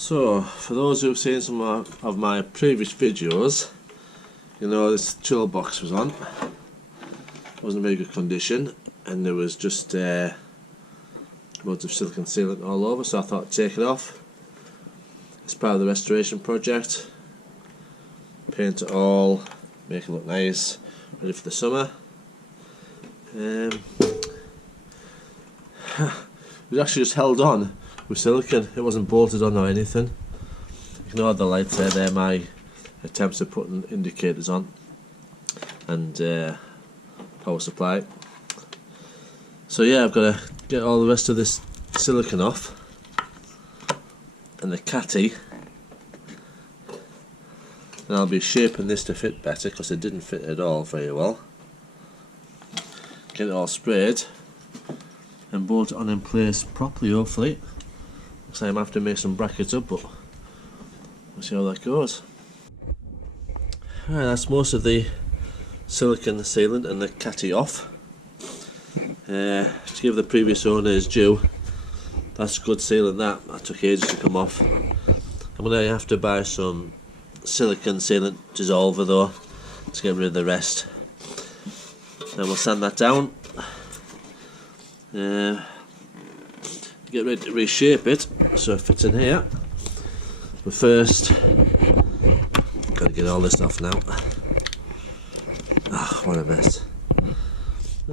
So, for those who've seen some of my previous videos, you know this toolbox was on. It wasn't in very good condition, and there was just loads of silicone sealant all over, so I thought I'd take it off. It's part of the restoration project. Paint it all, make it look nice, ready for the summer. It was actually just held on with silicone, it wasn't bolted on or anything. Ignore the lights there, they're my attempts at putting indicators on and power supply. So yeah, I've got to get all the rest of this silicone off, and the catty, and I'll be shaping this to fit better because it didn't fit at all very well. Get it all sprayed and bolt it on in place properly, hopefully. Looks like I might have to make some brackets up, but we'll see how that goes. Alright, that's most of the silicone sealant and the catty off. To give the previous owner his due, that's good sealant that took ages to come off. I'm going to have to buy some silicone sealant dissolver though to get rid of the rest. Then we'll sand that down. Get ready to reshape it so it fits in here. But first, got to get all this off now. Ah, what a mess.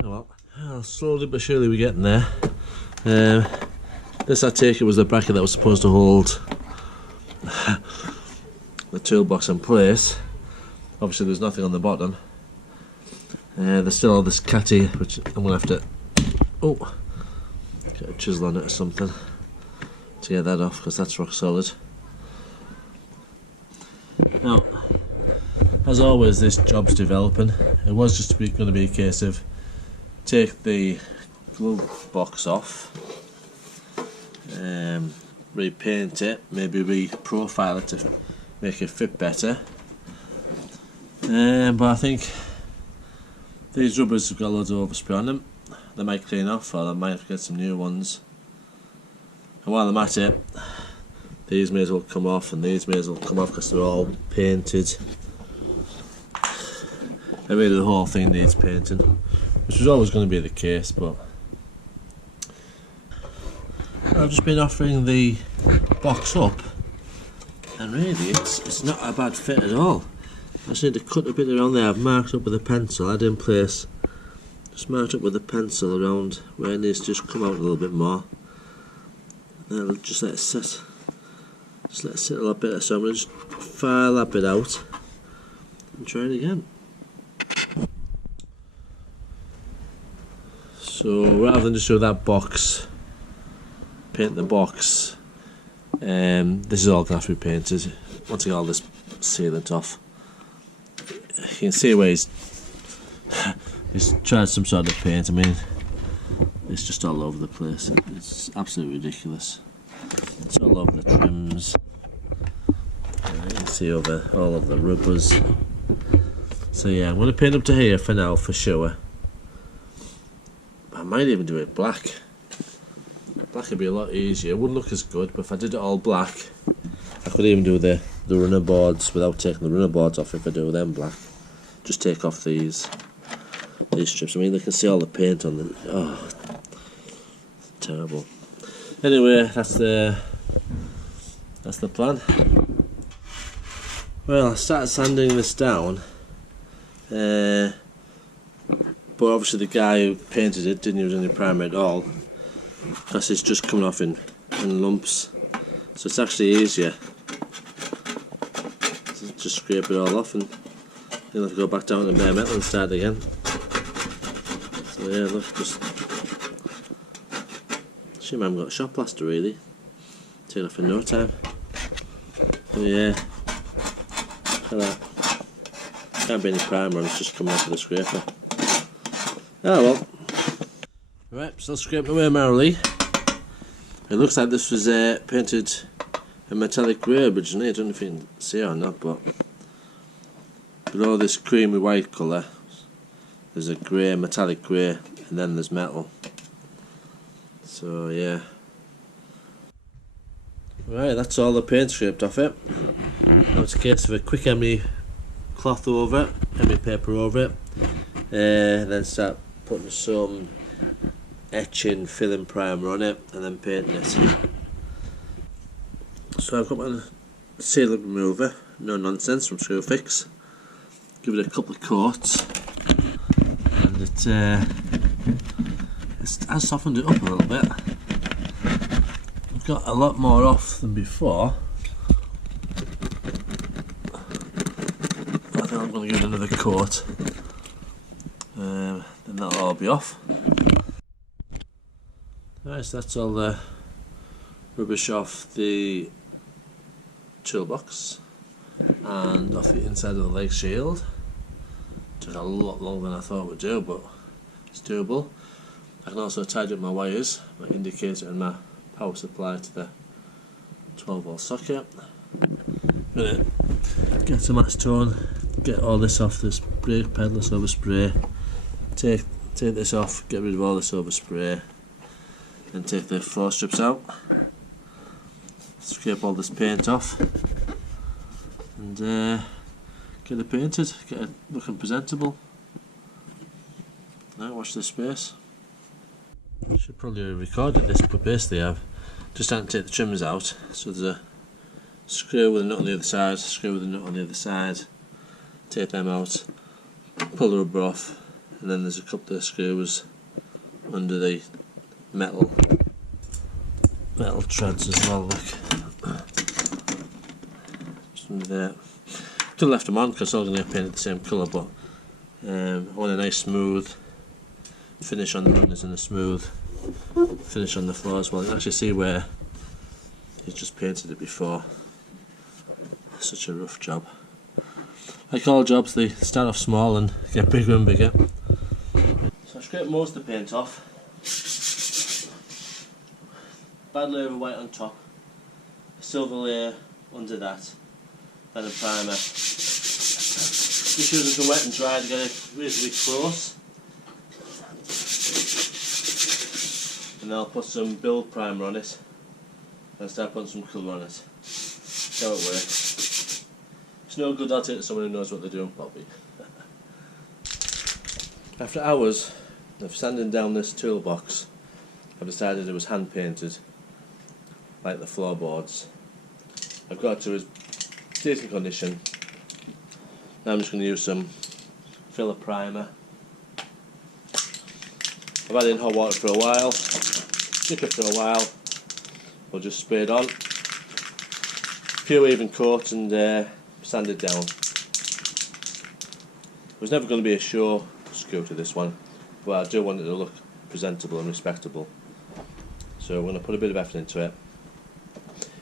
Oh well, slowly but surely we're getting there. This, I take it, was the bracket that was supposed to hold the toolbox in place. Obviously there's nothing on the bottom. There's still all this catty, which I'm going to have to get a chisel on it or something to get that off, because that's rock solid. Now, as always, this job's developing. It was just going to be a case of take the glove box off, repaint it, maybe re-profile it to make it fit better. But I think these rubbers have got loads of overspray on them. They might clean off, or they might get some new ones. And while I'm at it, these may as well come off, and these may as well come off because they're all painted. And really the whole thing needs painting, which was always going to be the case, but I've just been offering the box up, and really it's not a bad fit at all. I just need to cut a bit around there. I've marked up with a pencil, had in place. Just marked up with a pencil around where it needs to just come out a little bit more. Then I'll just let it sit. Just let it sit a little bit. So I'm going to just file that bit out and try it again. So rather than just do that box, paint the box, this is all going to have to be painted. Once I get all this sealant off, you can see where he's tried some sort of paint. I mean, it's just all over the place. It's absolutely ridiculous. It's all over the trims. You can see over all of the rubbers. So yeah, I'm going to paint up to here for now, for sure. I might even do it black. Black would be a lot easier. It wouldn't look as good, but if I did it all black, I could even do the runner boards without taking the runner boards off. If I do them black, just take off these strips. I mean, they can see all the paint on them. Oh, it's terrible. Anyway, that's the plan. Well, I started sanding this down, but obviously the guy who painted it didn't use any primer at all, because it's just coming off in lumps. So it's actually easier to just scrape it all off, and you'll have to go back down to bare metal and start again. So yeah, look, just shame I haven't got a shot plaster really. Take it off in no time. Oh yeah, look at that. Can't be any primer, it's just coming off with a scraper. Oh well. Right, still scraping away merrily. It looks like this was painted a metallic grey originally. I don't know if you can see it or not, but below this creamy white colour there's a grey, metallic grey, and then there's metal. So yeah. Right, that's all the paint scraped off it. Now it's a case of a quick emery cloth over it, emery paper over it, and then start putting some etching filling primer on it and then painting it. So I've got my sealant remover, no nonsense, from Screwfix. Give it a couple of coats and it has softened it up a little bit. I've got a lot more off than before. I think I'm going to give it another coat, then that'll all be off. Right, so that's all the rubbish off the toolbox and off the inside of the Legshield. Took a lot longer than I thought it would do, but it's doable. I can also tidy up my wires, my indicator and my power supply to the 12-volt socket. Gonna get some acetone, get all this off this brake pedal, this overspray. Take this off, get rid of all this overspray, and take the floor strips out. Scrape all this paint off, and get it painted, get it looking presentable. Now watch this space. I should probably have recorded this, but basically I've just had to take the trimmers out. So there's a screw with a nut on the other side, screw with a nut on the other side, take them out, pull the rubber off, and then there's a couple of screws under the metal treads as well, look. Just under there. Could have left them on because I was going to get painted the same colour, but I want a nice smooth finish on the runners and a smooth finish on the floor as well. You can actually see where he's just painted it before. Such a rough job. Like all jobs, they start off small and get bigger and bigger. So I scraped most of the paint off. Bad layer of white on top, a silver layer under that, then a primer. Just using some wet and dry to get it reasonably close. And then I'll put some build primer on it and start putting some colour on it. See how it works. It's no good, I'll take it to someone who knows what they're doing, Bobby. After hours of sanding down this toolbox, I've decided it was hand painted, like the floorboards. I've got it to a decent condition. Now I'm just going to use some filler primer. I've had it in hot water for a while, stick it for a while, we'll just spray it on, pure even coat and sand it down. It was never going to be a sure screw to this one, but I do want it to look presentable and respectable. So I'm going to put a bit of effort into it.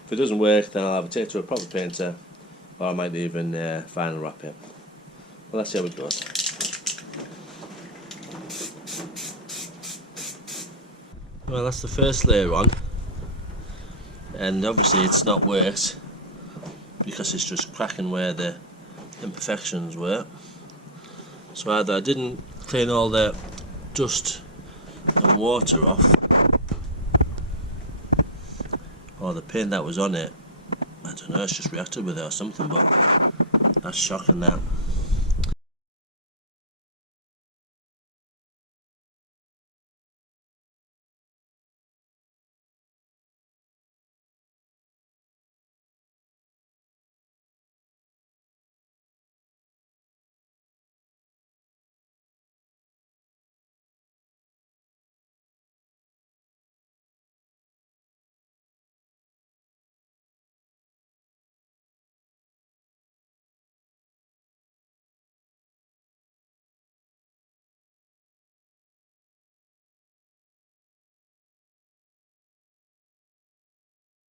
If it doesn't work, then I'll either take it to a proper painter, or I might even final wrap it. Well, let's see how it goes. Well, that's the first layer on, and obviously it's not worked because it's just cracking where the imperfections were. So either I didn't clean all the dust and water off, or the paint that was on it, I don't know, it's just reacted with it or something, but that's shocking that.